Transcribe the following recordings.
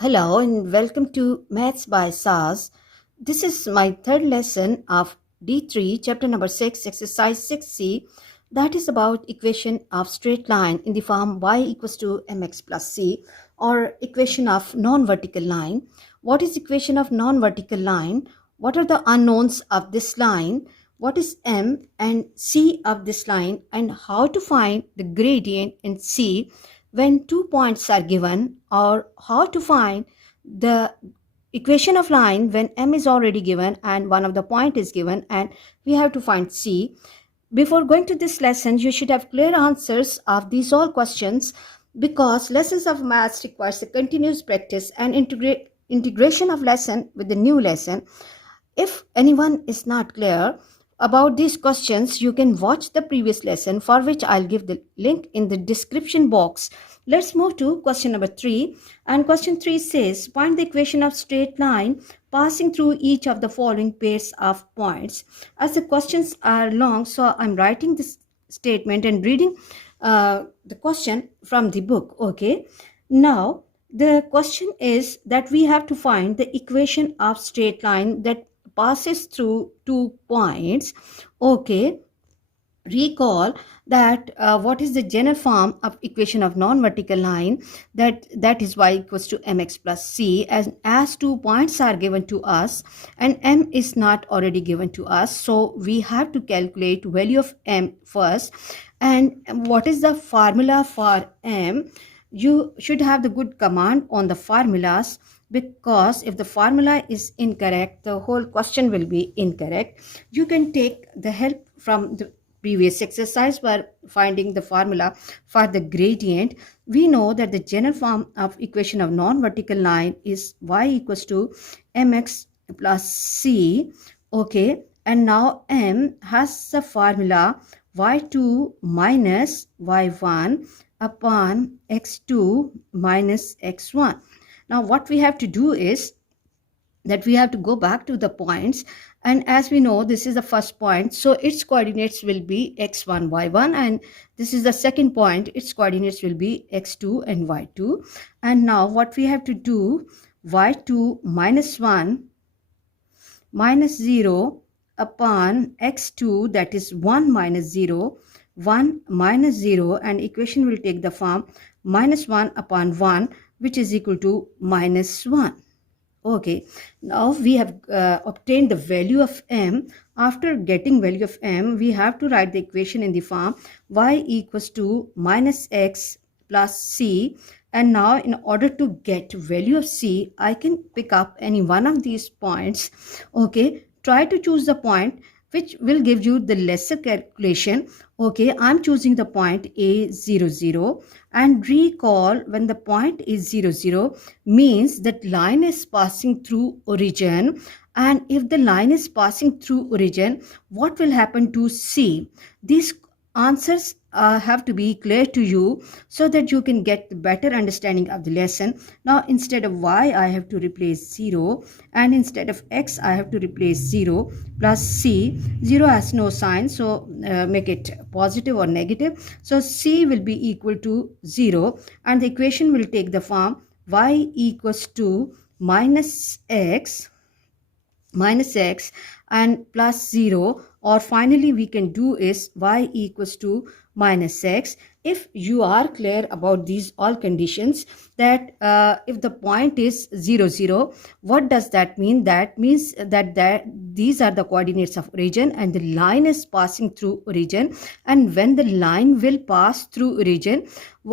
Hello and welcome to Maths by SAS. This is my third lesson of D3, chapter number 6, exercise 6c, that is about equation of straight line in the form y equals to mx plus c, or equation of non-vertical line. What is equation of non-vertical line? What are the unknowns of this line? What is m and c of this line, and how to find the gradient in c when 2 points are given, or how to find the equation of line when m is already given and one of the point is given and we have to find c. Before going to this lesson, you should have clear answers of these all questions, because lessons of maths requires a continuous practice and integration of lesson with the new lesson. If anyone is not clear about these questions, you can watch the previous lesson, for which I'll give the link in the description box. Let's move to question number 3. And question 3 says, find the equation of straight line passing through each of the following pairs of points. As the questions are long, so I'm writing this statement and reading the question from the book. Okay. Now, the question is that we have to find the equation of straight line that passes through 2 points. Okay, recall that what is the general form of equation of non-vertical line, that is y equals to mx plus c, as 2 points are given to us and m is not already given to us, so we have to calculate value of m first. And what is the formula for m? You should have the good command on the formulas, because if the formula is incorrect, the whole question will be incorrect. You can take the help from the previous exercise for finding the formula for the gradient. We know that the general form of equation of non-vertical line is y equals to mx plus c. Okay, and now m has the formula y2 minus y1 upon x2 minus x1. Now what we have to do is that we have to go back to the points, and as we know, this is the first point, so its coordinates will be x1 y1, and this is the second point, its coordinates will be x2 and y2. And now what we have to do, y2 minus 1 minus 0 upon x2, that is 1 minus 0, 1 minus 0, and equation will take the form minus 1 upon 1, which is equal to minus 1. Okay, now we have obtained the value of m. After getting value of m, we have to write the equation in the form y equals to minus x plus c. And now in order to get value of c, I can pick up any one of these points. Okay, try to choose the point which will give you the lesser calculation. Okay, I'm choosing the point a 0 0, and recall when the point is 0 0 means that line is passing through origin, and if the line is passing through origin, what will happen to c? These answers have to be clear to you so that you can get the better understanding of the lesson. Now instead of y, I have to replace 0, and instead of x, I have to replace 0 plus c. 0 has no sign, so make it positive or negative, so c will be equal to 0, and the equation will take the form y equals to minus x and plus 0, or finally we can do is y equals to minus x. If you are clear about these all conditions, that if the point is 0 0, what does that mean? That means that these are the coordinates of origin and the line is passing through origin, and when the line will pass through origin,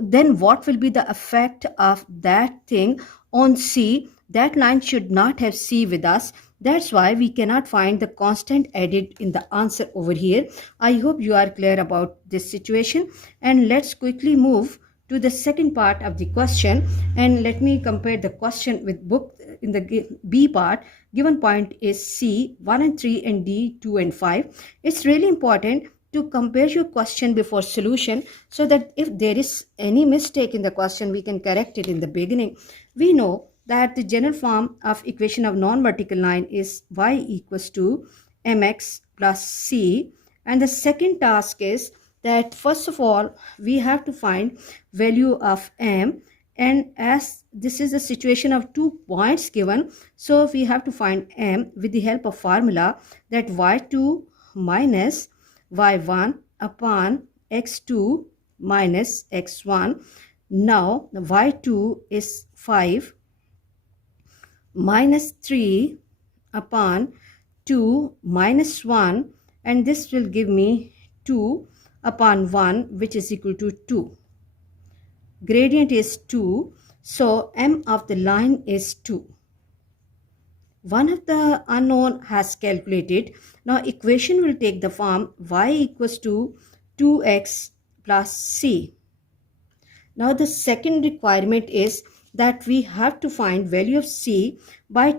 then what will be the effect of that thing on c? That line should not have c with us. That's why we cannot find the constant added in the answer over here. I hope you are clear about this situation, and let's quickly move to the second part of the question, and let me compare the question with book. In the B part, given point is C 1 and 3 and D 2 and 5. It's really important to compare your question before solution, so that if there is any mistake in the question, we can correct it in the beginning. We know that the general form of equation of non-vertical line is y equals to mx plus c, and the second task is that first of all we have to find value of m. And as this is a situation of 2 points given, so we have to find m with the help of formula that y2 minus y1 upon x2 minus x1. Now the y2 is 5 minus 3 upon 2 minus 1, and this will give me 2 upon 1, which is equal to 2. Gradient is 2, so m of the line is 2. One of the unknown has calculated. Now equation will take the form y equals to 2x plus c. Now the second requirement is that we have to find value of c by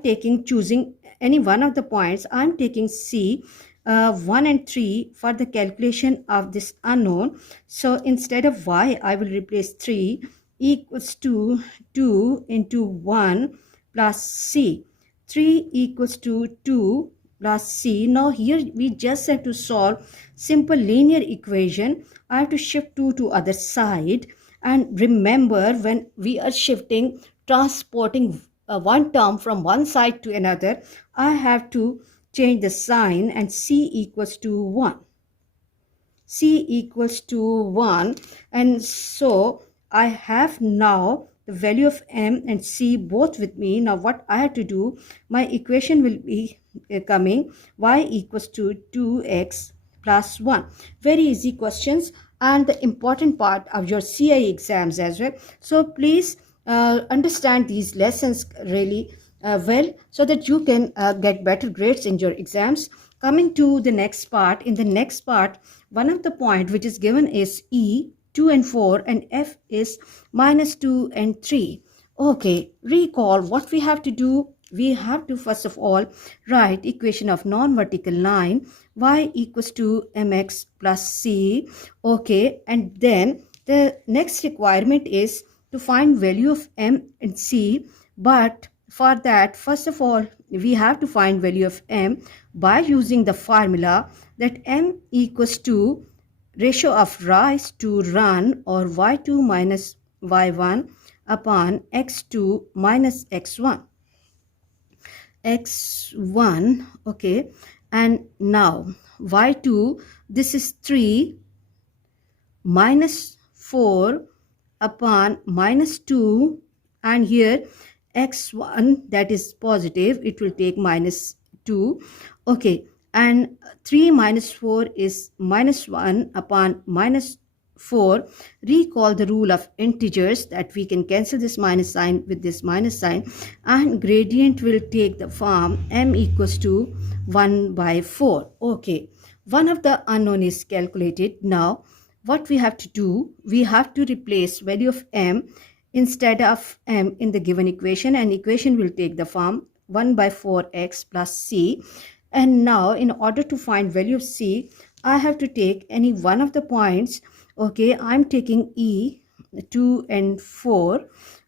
choosing any one of the points. I am taking c 1 and 3 for the calculation of this unknown. So instead of y, I will replace 3 equals to 2 into 1 plus c. 3 equals to 2 plus c. Now here we just have to solve simple linear equation. I have to shift 2 to other side. And remember, when we are transporting one term from one side to another, I have to change the sign, and c equals to 1. C equals to 1, and so I have now the value of m and c both with me. Now what I have to do, my equation will be coming y equals to 2x plus 1. Very easy questions and the important part of your CI exams as well. So please understand these lessons really well, so that you can get better grades in your exams. Coming to the next part, in the next part, one of the point which is given is E, 2 and 4, and F is minus 2 and 3. Okay, recall what we have to do. We have to first of all write equation of non-vertical line y equals to mx plus c. Okay, and then the next requirement is to find value of m and c. But for that, first of all, we have to find value of m by using the formula that m equals to ratio of rise to run, or y2 minus y1 upon x2 minus x1. x1, okay, and now y2, this is 3 minus 4 upon minus 2, and here x1, that is positive, it will take minus 2. Okay, and 3 minus 4 is minus 1 upon minus 4. Recall the rule of integers that we can cancel this minus sign with this minus sign, and gradient will take the form m equals to 1 by 4. Okay, one of the unknown is calculated. Now what we have to do, we have to replace value of m instead of m in the given equation, and equation will take the form 1 by 4x plus c. And now in order to find value of c, I have to take any one of the points. Okay, I'm taking E, 2 and 4.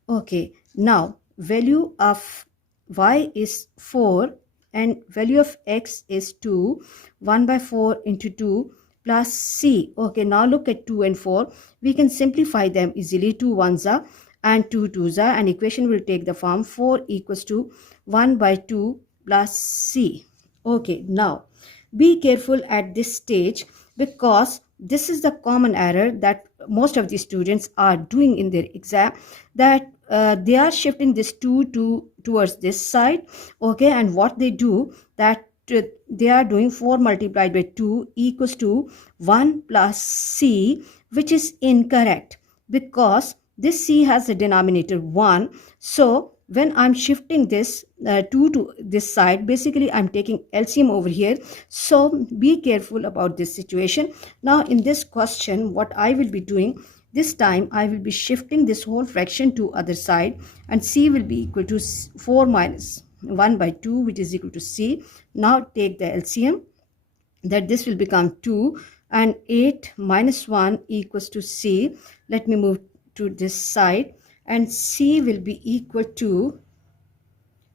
Okay, now value of y is 4 and value of x is 2. 1 by 4 into 2 plus c. Okay, now look at 2 and 4. We can simplify them easily. 2 ones are and 2 twos are, and equation will take the form 4 equals to 1 by 2 plus c. Okay, now be careful at this stage, because this is the common error that most of the students are doing in their exam, that they are shifting this 2 towards this side. Okay, and what they do, that they are doing 4 multiplied by 2 equals to 1 plus c, which is incorrect, because this c has a denominator 1. So when I'm shifting this 2 to this side, basically I'm taking LCM over here. So be careful about this situation. Now in this question, what I will be doing, this time I will be shifting this whole fraction to other side, and c will be equal to 4 minus 1 by 2, which is equal to c. Now take the LCM, that this will become 2, and 8 minus 1 equals to c. Let me move to this side, and c will be equal to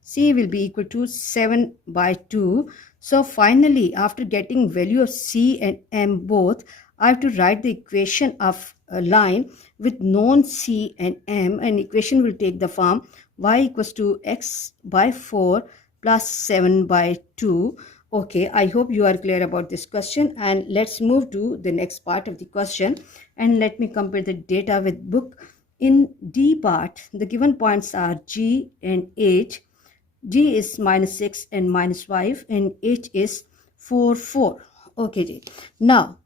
7 by 2. So finally, after getting value of c and m both, I have to write the equation of a line with known C and M, and equation will take the form y equals to x by 4 plus 7 by 2. Okay, I hope you are clear about this question, and let's move to the next part of the question, and let me compare the data with book. In D part, the given points are G and H. G is -6 and -5, and H is 4, 4. Okay, G. Now,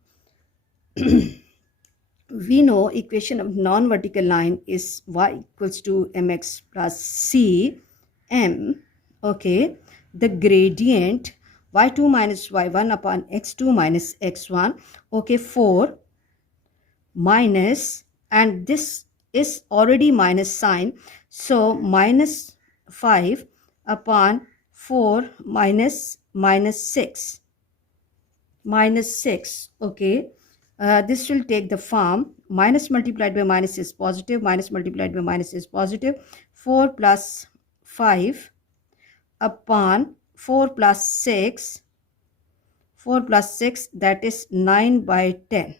we know equation of non-vertical line is y equals to mx plus c m. Okay, the gradient y2 minus y1 upon x2 minus x1. Okay, 4 minus, and this is already minus sign, so minus 5 upon 4 minus 6. Okay, this will take the form minus multiplied by minus is positive, minus multiplied by minus is positive. 4 plus 5 upon 4 plus 6, 4 plus 6, that is 9 by 10.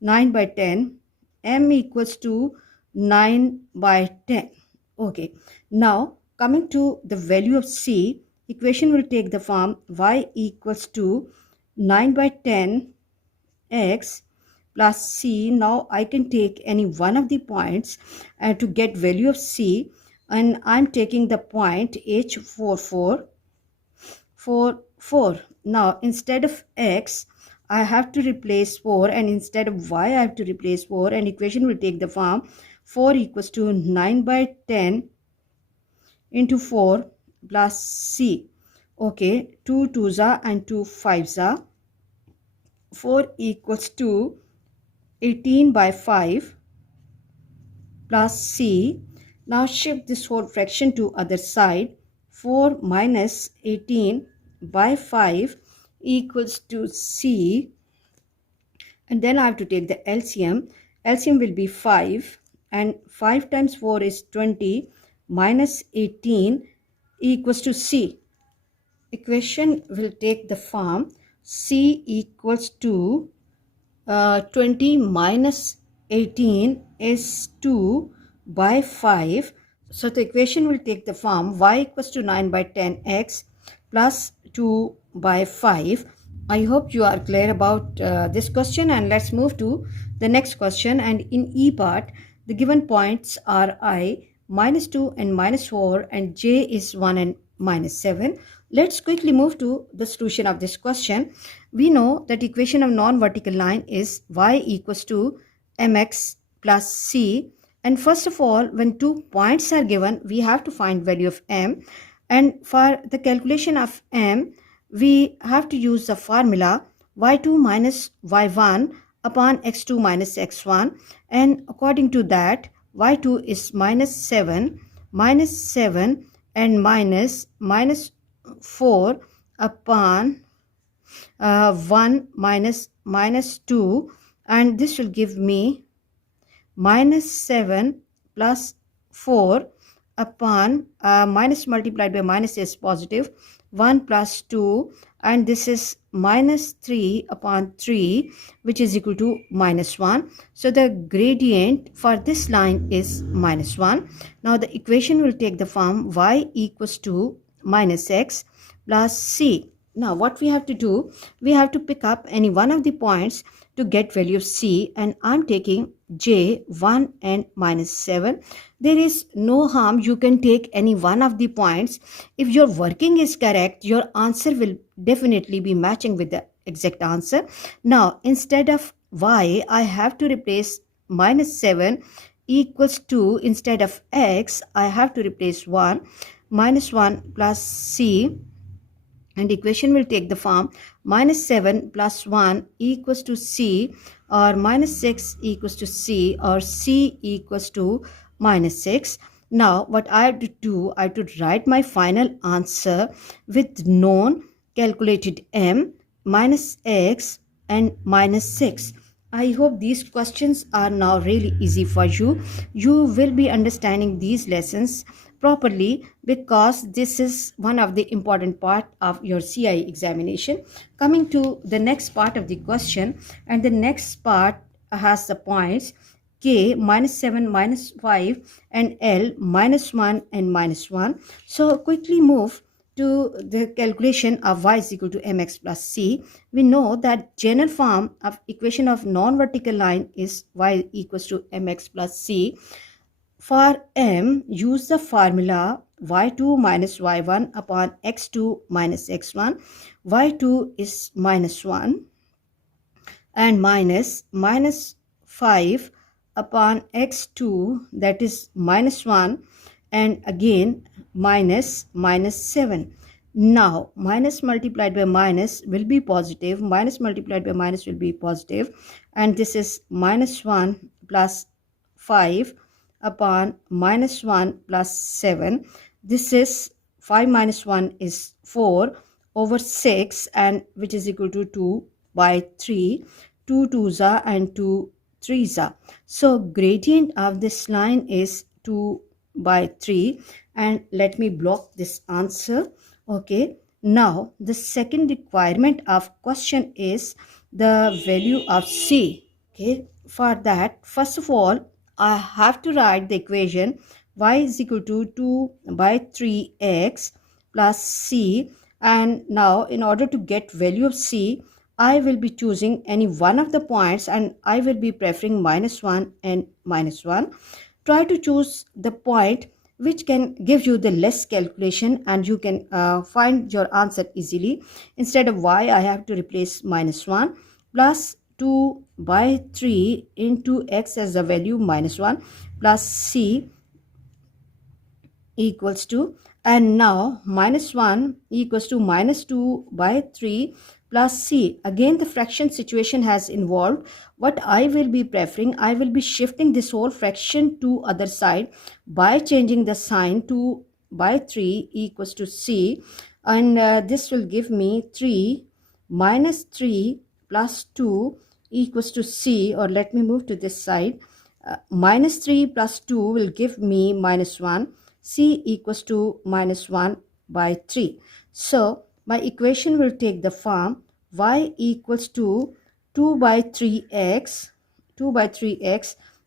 9 by 10, m equals to 9 by 10. Okay, now coming to the value of c, equation will take the form y equals to 9 by 10 x plus c. Now I can take any one of the points to get value of c, and I'm taking the point h4, 4, 4. Now instead of x, I have to replace 4, and instead of y, I have to replace 4, and equation will take the form 4 equals to 9 by 10 into 4 plus c. Okay, 2 2s are and 2 5s are. 4 equals to 18 by 5 plus c. Now shift this whole fraction to other side. 4 minus 18 by 5 equals to c, and then I have to take the LCM. LCM will be 5, and 5 times 4 is 20 minus 18 equals to c. Equation will take the form c equals to 20 minus 18 is 2 by 5. So the equation will take the form y equals to 9 by 10 x plus 2 by 5. I hope you are clear about this question, and let's move to the next question. And in E part, the given points are I, -2 and -4, and j is 1 and -7. Let's quickly move to the solution of this question. We know that equation of non-vertical line is y equals to mx plus c. And first of all, when 2 points are given, we have to find value of m. And for the calculation of m, we have to use the formula y2 minus y1 upon x2 minus x1. And according to that, y2 is -7 and minus 4 upon 1 minus 2, and this will give me -7 plus 4 upon minus multiplied by minus is positive, 1 plus 2, and this is -3 upon 3, which is equal to -1. So the gradient for this line is -1. Now the equation will take the form y equals to -x plus c. Now what we have to do, we have to pick up any one of the points to get value of c, and I'm taking j, 1 and -7. There is no harm, you can take any one of the points. If your working is correct, your answer will definitely be matching with the exact answer. Now instead of y, I have to replace -7 equals to, instead of x, I have to replace 1, -1 plus c, and equation will take the form -7 plus 1 equals to c, or -6 equals to c, or c equals to -6. Now what I have to do, I have to write my final answer with known calculated m, -x and -6. I hope these questions are now really easy for you. You will be understanding these lessons properly, because this is one of the important part of your CI examination. Coming to the next part of the question, and the next part has the points k -7 -5 and L -1 and -1. So quickly move to the calculation of y is equal to mx plus c. We know that general form of equation of non-vertical line is y equals to mx plus c. For m, use the formula y2 minus y1 upon x2 minus x1. y2 is -1 and minus 5 upon x2, that is -1, and again minus 7. Now minus multiplied by minus will be positive, minus multiplied by minus will be positive, and this is -1 plus 5 upon -1 plus 7. This is 5 minus 1 is 4 over 6, and which is equal to 2 by 3. 2 2s are and 2 3s are. So gradient of this line is 2 by 3, and let me block this answer. Okay, now the second requirement of question is the value of c. Okay, for that, first of all, I have to write the equation y is equal to 2 by 3x plus c, and now in order to get value of c, I will be choosing any one of the points, and I will be preferring -1 and -1. Try to choose the point which can give you the less calculation, and you can find your answer easily. Instead of y, I have to replace -1 plus 2 by 3 into x as the value -1 plus c equals to, and now -1 equals to -2 by 3 plus c. Again, the fraction situation has involved. What I will be preferring, I will be shifting this whole fraction to other side by changing the sign to by 3 equals to c, and this will give me 3 minus 3 plus 2 equals to c, or let me move to this side. Minus 3 plus 2 will give me -1. c equals to -1 by 3. So my equation will take the form y equals to 2 by 3x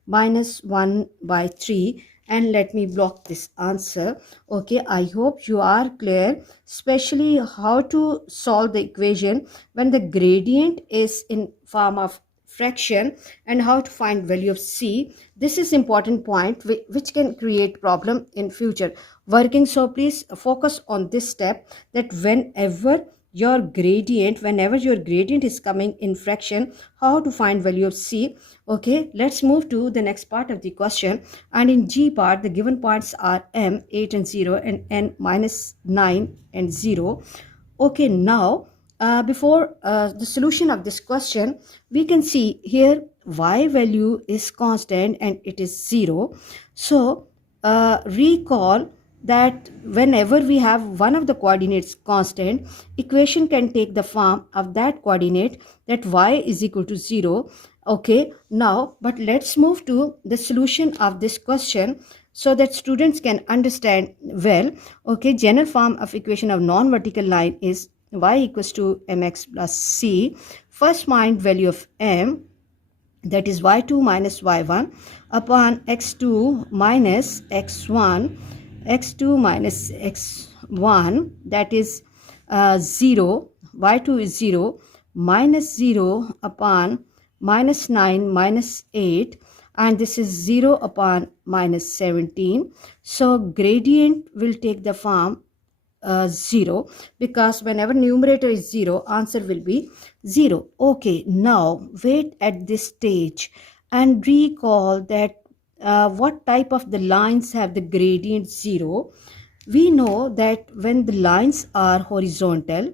minus 1 by 3, and let me block this answer. Okay, I hope you are clear, especially how to solve the equation when the gradient is in form of fraction, and how to find value of c. This is important point which can create problem in future working. So please focus on this step, that whenever your gradient is coming in fraction, how to find value of c. Okay, let's move to the next part of the question. And in G part, the given points are m 8 and 0 and n -9 and 0. Okay, now before the solution of this question, we can see here y value is constant and it is 0. So recall that whenever we have one of the coordinates constant, equation can take the form of that coordinate, that y is equal to 0. Okay, now but let's move to the solution of this question so that students can understand well. Okay, general form of equation of non-vertical line is y equals to mx plus c. First find value of m, that is y2 minus y1 upon x2 minus x1, x2 minus x1, that is 0, y2 is 0, minus 0 upon -9 minus 8, and this is 0 upon -17. So gradient will take the form 0, because whenever numerator is 0, answer will be 0. Okay, now wait at this stage and recall that what type of the lines have the gradient 0. We know that when the lines are horizontal,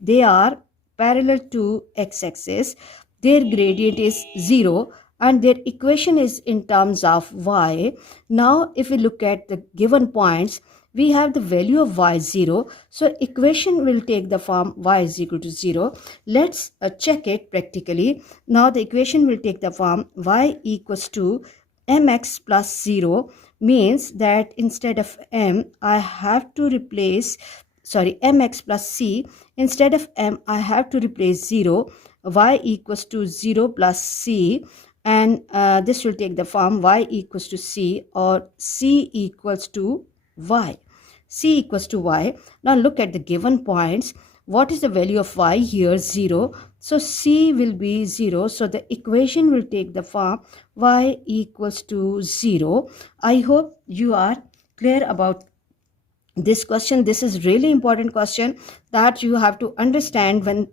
they are parallel to x-axis, their gradient is 0, and their equation is in terms of y. Now if we look at the given points, we have the value of y 0, so equation will take the form y is equal to 0. Let's check it practically. Now the equation will take the form y equals to mx plus 0 means that instead of m, I have to replace, mx plus c, instead of m, I have to replace 0, y equals to 0 plus c, and this will take the form y equals to c or c equals to y. C equals to y. Now look at the given points. What is the value of y here? 0. So C will be 0. So the equation will take the form y equals to 0. I hope you are clear about this question. This is really important question that you have to understand. When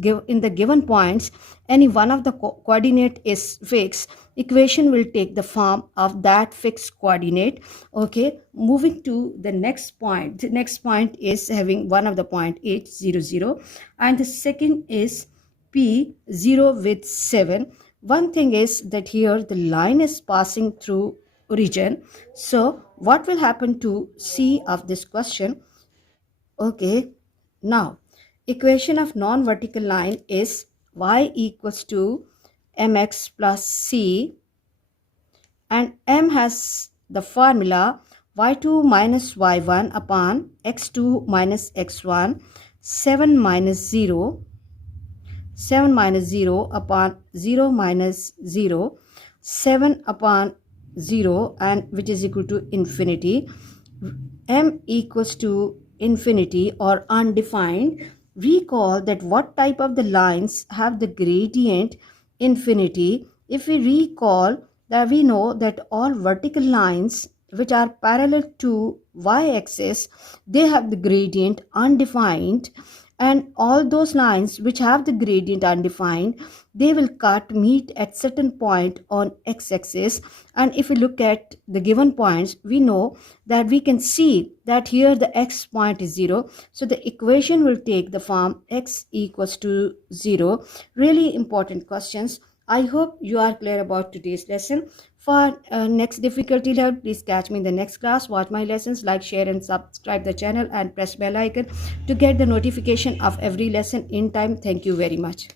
give in the given points, any one of the coordinate is fixed, equation will take the form of that fixed coordinate. Okay, moving to the next point. The next point is having one of the point 8 0 0, and the second is p 0 with 7. One thing is that here the line is passing through origin. So what will happen to C of this question? Okay, now equation of non-vertical line is y equals to mx plus c, and m has the formula y2 minus y1 upon x2 minus x1, 7 minus 0, 7 minus 0 upon 0 minus 0, 7 upon 0, and which is equal to infinity. M equals to infinity or undefined. Recall that what type of the lines have the gradient infinity. If we recall that, we know that all vertical lines which are parallel to y-axis, they have the gradient undefined, and all those lines which have the gradient undefined, they will meet at certain point on x-axis. And if we look at the given points, we know that we can see that here the x point is 0. So the equation will take the form x equals to 0. Really important questions. I hope you are clear about today's lesson. For next difficulty level, please catch me in the next class. Watch my lessons, like, share and subscribe the channel, and press bell icon to get the notification of every lesson in time. Thank you very much.